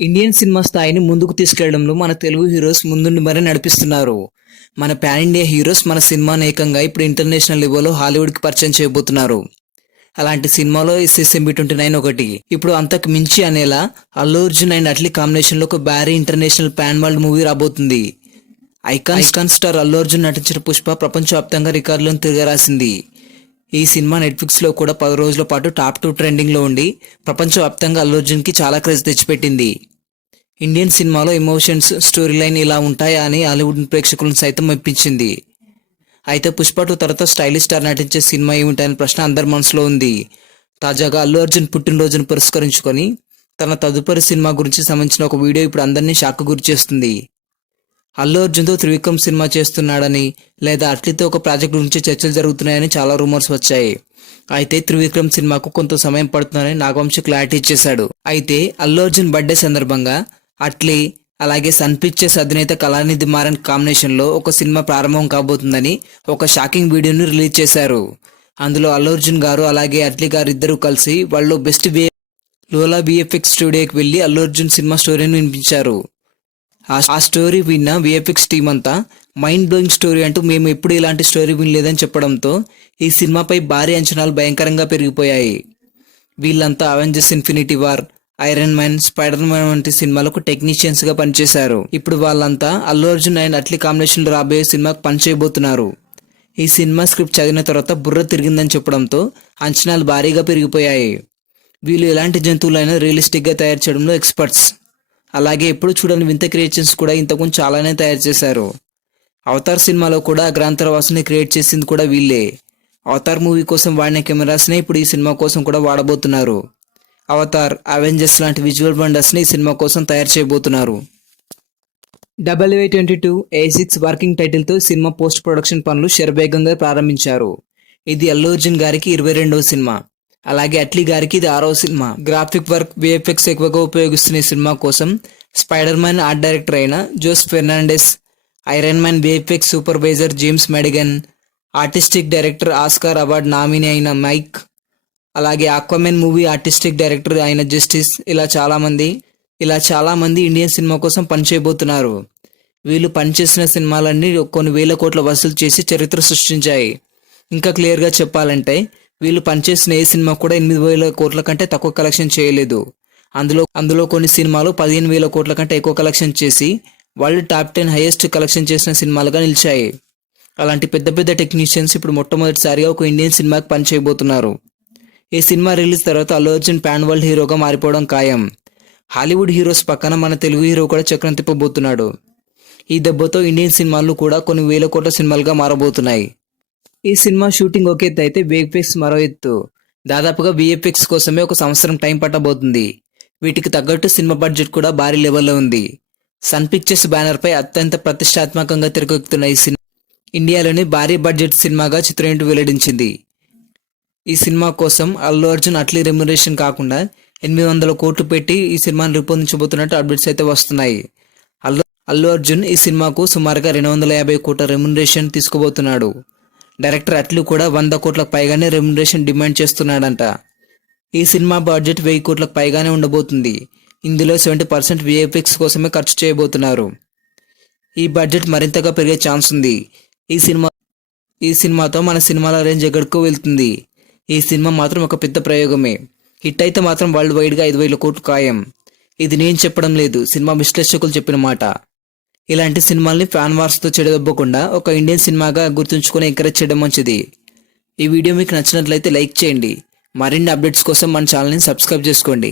Indian cinema స్థాయిని ముందుకు తీసుకెళ్ళడంలో మన తెలుగు హీరోస్ ముందుండి మరీ నడిపిస్తున్నారు. మన పాన్ ఇండియా హీరోస్ మన సినిమాని ఏకంగా ఇప్పుడు ఇంటర్నేషనల్ లెవెల్లో హాలీవుడ్కి పరిచయం చేయబోతున్నారు. అలాంటి సినిమాలో ఎస్ఎస్ఎంబి ట్వంటీ నైన్ ఒకటి ఇప్పుడు అంతకు మించి అనేలా అల్లు అర్జున్ అండ్ అట్లీ కాంబినేషన్లో ఒక బ్యారీ ఇంటర్నేషనల్ పాన్ వరల్డ్ మూవీ రాబోతుంది. Icon icon star Allu Arjun నటించిన పుష్ప ప్రపంచవ్యాప్తంగా రికార్డులను తిరగరాసింది. ఈ సినిమా నెట్ఫ్లిక్స్లో కూడా పది రోజుల పాటు టాప్ టూ ట్రెండింగ్లో ఉండి ప్రపంచవ్యాప్తంగా అల్లు అర్జున్కి చాలా క్రేజ్ తెచ్చిపెట్టింది. ఇండియన్ సినిమాలో ఎమోషన్స్ స్టోరీ లైన్ ఇలా ఉంటాయా అని హాలీవుడ్ ప్రేక్షకులను సైతం మెప్పించింది. అయితే పుష్ప టూ తర్వాత స్టైలిష్ స్టార్ నటించే సినిమా ఏమిటనే ప్రశ్న అందరి మనసులో ఉంది. తాజాగా అల్లు అర్జున్ పుట్టినరోజును పురస్కరించుకొని తన తదుపరి సినిమా గురించి సంబంధించిన ఒక వీడియో ఇప్పుడు అందరినీ షాక్ గురి చేస్తుంది అల్లు అర్జున్తో త్రివిక్రమ్ సినిమా చేస్తున్నాడని లేదా అట్లీతో ఒక ప్రాజెక్ట్ గురించి చర్చలు జరుగుతున్నాయని చాలా రూమర్స్ వచ్చాయి. అయితే త్రివిక్రమ్ సినిమాకు కొంత సమయం పడుతుందని నాగవంశి క్లారిటీ ఇచ్చేశాడు. అయితే అల్లు అర్జున్ బర్త్డే సందర్భంగా అట్లీ అలాగే సన్ పిక్చర్స్ అధినేత కళానిధి మారన్ కాంబినేషన్లో ఒక సినిమా ప్రారంభం కాబోతుందని ఒక షాకింగ్ వీడియోను రిలీజ్ చేశారు. అందులో అల్లు అర్జున్ గారు అలాగే అట్లీ గారు ఇద్దరు కలిసి వాళ్ళు బెస్ట్ వి లోలా బిఎఫ్ఎక్స్ స్టూడియోకి వెళ్ళి అల్లు అర్జున్ సినిమా స్టోరీని వినిపించారు. ఆ- స్టోరీ విన్న విఎఫ్ఎక్స్ టీం అంతా మైండ్ బ్లోయింగ్ స్టోరీ అంటూ మేము ఎప్పుడు ఇలాంటి స్టోరీ వినలేదని చెప్పడంతో ఈ సినిమాపై భారీ అంచనాలు భయంకరంగా పెరిగిపోయాయి. వీళ్ళంతా Avengers Infinity War Iron Man Spider Man వంటి సినిమాలకు టెక్నీషియన్స్గా పనిచేశారు. ఇప్పుడు వాళ్ళంతా అల్లు అర్జున్ అండ్ అట్లీ కాంబినేషన్లో రాబోయే సినిమాకు పనిచేయబోతున్నారు ఈ సినిమా స్క్రిప్ట్ చదివిన తర్వాత బుర్ర తిరిగిందని చెప్పడంతో అంచనాలు భారీగా పెరిగిపోయాయి. వీళ్ళు ఎలాంటి జంతువులైనా రియలిస్టిక్గా తయారు చేయడంలో ఎక్స్పర్ట్స్. అలాగే ఎప్పుడు చూడని వింత క్రియేషన్స్ కూడా ఇంతకుముందు చాలానే తయారు చేశారు. అవతార్ సినిమాలో కూడా గ్రాంతరవాసుని క్రియేట్ చేసింది కూడా వీళ్ళే. అవతార్ మూవీ కోసం వాడిన కెమెరాస్నే ఇప్పుడు ఈ సినిమా కోసం కూడా వాడబోతున్నారు. అవతార్ అవెంజర్స్ లాంటి విజువల్ వండర్స్ని ఈ సినిమా కోసం తయారు చేయబోతున్నారు. Double A twenty two A six working టైటిల్తో సినిమా పోస్ట్ ప్రొడక్షన్ పనులు శరవేగంగా ప్రారంభించారు. ఇది అల్లు అర్జున్ గారికి ఇరవై రెండవ సినిమా. అలాగే అట్లీ గారికి ఇది ఆరో సినిమా. గ్రాఫిక్ వర్క్ విఎఫ్ఎక్స్ ఎక్కువగా ఉపయోగిస్తున్న ఈ సినిమా కోసం స్పైడర్ మ్యాన్ ఆర్ట్ డైరెక్టర్ అయిన Jose Fernandez Iron Man VFX supervisor James Madigan artistic director Oscar award nominee అయిన మైక్ అలాగే ఆక్వామెన్ మూవీ ఆర్టిస్టిక్ డైరెక్టర్ అయిన జస్టిస్ ఇలా చాలామంది ఇలా చాలామంది ఇండియన్ సినిమా కోసం పనిచేయబోతున్నారు వీళ్ళు పనిచేసిన సినిమాలన్నీ కొన్ని వేల కోట్ల వసూలు చేసి చరిత్ర సృష్టించాయి. ఇంకా క్లియర్గా చెప్పాలంటే వీళ్ళు పనిచేసిన ఏ సినిమా కూడా ఎనిమిది వేల కోట్ల కంటే తక్కువ కలెక్షన్ చేయలేదు. అందులో అందులో కొన్ని సినిమాలు పదిహేను వేల కోట్ల కంటే ఎక్కువ కలెక్షన్ చేసి world top ten highest collection చేసిన సినిమాలుగా నిలిచాయి. అలాంటి పెద్ద పెద్ద టెక్నీషియన్స్ ఇప్పుడు మొట్టమొదటిసారిగా ఒక ఇండియన్ సినిమాకి పనిచేయబోతున్నారు. ఈ సినిమా రిలీజ్ తర్వాత అల్లు అర్జున్ ప్యాన్ వరల్డ్ హీరోగా మారిపోవడం ఖాయం. హాలీవుడ్ హీరోస్ పక్కన మన తెలుగు హీరో కూడా చక్రం తిప్పబోతున్నాడు. ఈ దెబ్బతో ఇండియన్ సినిమాలు కూడా కొన్ని వేల కోట్ల సినిమాలుగా మారబోతున్నాయి. ఈ సినిమా షూటింగ్ ఒక ఎత్తు అయితే విఎఫ్ఎక్స్ మరో ఎత్తు. దాదాపుగా విఎఫ్ఎక్స్ కోసమే ఒక సంవత్సరం టైం పట్టబోతుంది. వీటికి తగ్గట్టు సినిమా బడ్జెట్ కూడా భారీ లెవెల్లో ఉంది. సన్ పిక్చర్స్ బ్యానర్ పై అత్యంత ప్రతిష్టాత్మకంగా తెరకెక్కుతున్న ఈ సినిమా ఇండియాలోని భారీ బడ్జెట్ సినిమాగా చిత్రయూనిట్ వెల్లడించింది. ఈ సినిమా కోసం అల్లు అర్జున్ అట్లీ రెమ్యునరేషన్ కాకుండా ఎనిమిది వందల కోట్లు పెట్టి ఈ సినిమాను రూపొందించబోతున్నట్టు అప్డేట్స్ అయితే వస్తున్నాయి. అల్లు అల్లు అర్జున్ ఈ సినిమాకు సుమారుగా రెండు వందల యాభై కోట్ల రెమ్యునరేషన్ తీసుకోబోతున్నాడు డైరెక్టర్ అట్లీ కూడా వంద కోట్లకు పైగానే రెమ్యునరేషన్ డిమాండ్ చేస్తున్నాడంట. ఈ సినిమా బడ్జెట్ వెయ్యి కోట్లకు పైగానే ఉండబోతుంది. ఇందులో సెవెంటీ పర్సెంట్ విఎఫ్ఎక్స్ కోసమే ఖర్చు చేయబోతున్నారు. ఈ బడ్జెట్ మరింతగా పెరిగే ఛాన్స్ ఉంది. ఈ సినిమా ఈ సినిమాతో మన సినిమాల రేంజ్ ఎక్కడికో వెళ్తుంది. ఈ సినిమా మాత్రం ఒక పెద్ద ప్రయోగమే. హిట్ అయితే మాత్రం వరల్డ్ వైడ్గా ఐదు వేల కోట్లు ఖాయం. ఇది నేను చెప్పడం లేదు. సినిమా విశ్లేషకులు చెప్పిన మాట. ఇలాంటి సినిమాల్ని ఫ్యాన్ వార్స్తో చెడదొబ్బకుండా ఒక ఇండియన్ సినిమాగా గుర్తుంచుకొని ఎంకరేజ్ చేయడం మంచిది. ఈ వీడియో మీకు నచ్చినట్లయితే లైక్ చేయండి. మరిన్ని అప్డేట్స్ కోసం మన ఛానల్ని సబ్స్క్రైబ్ చేసుకోండి.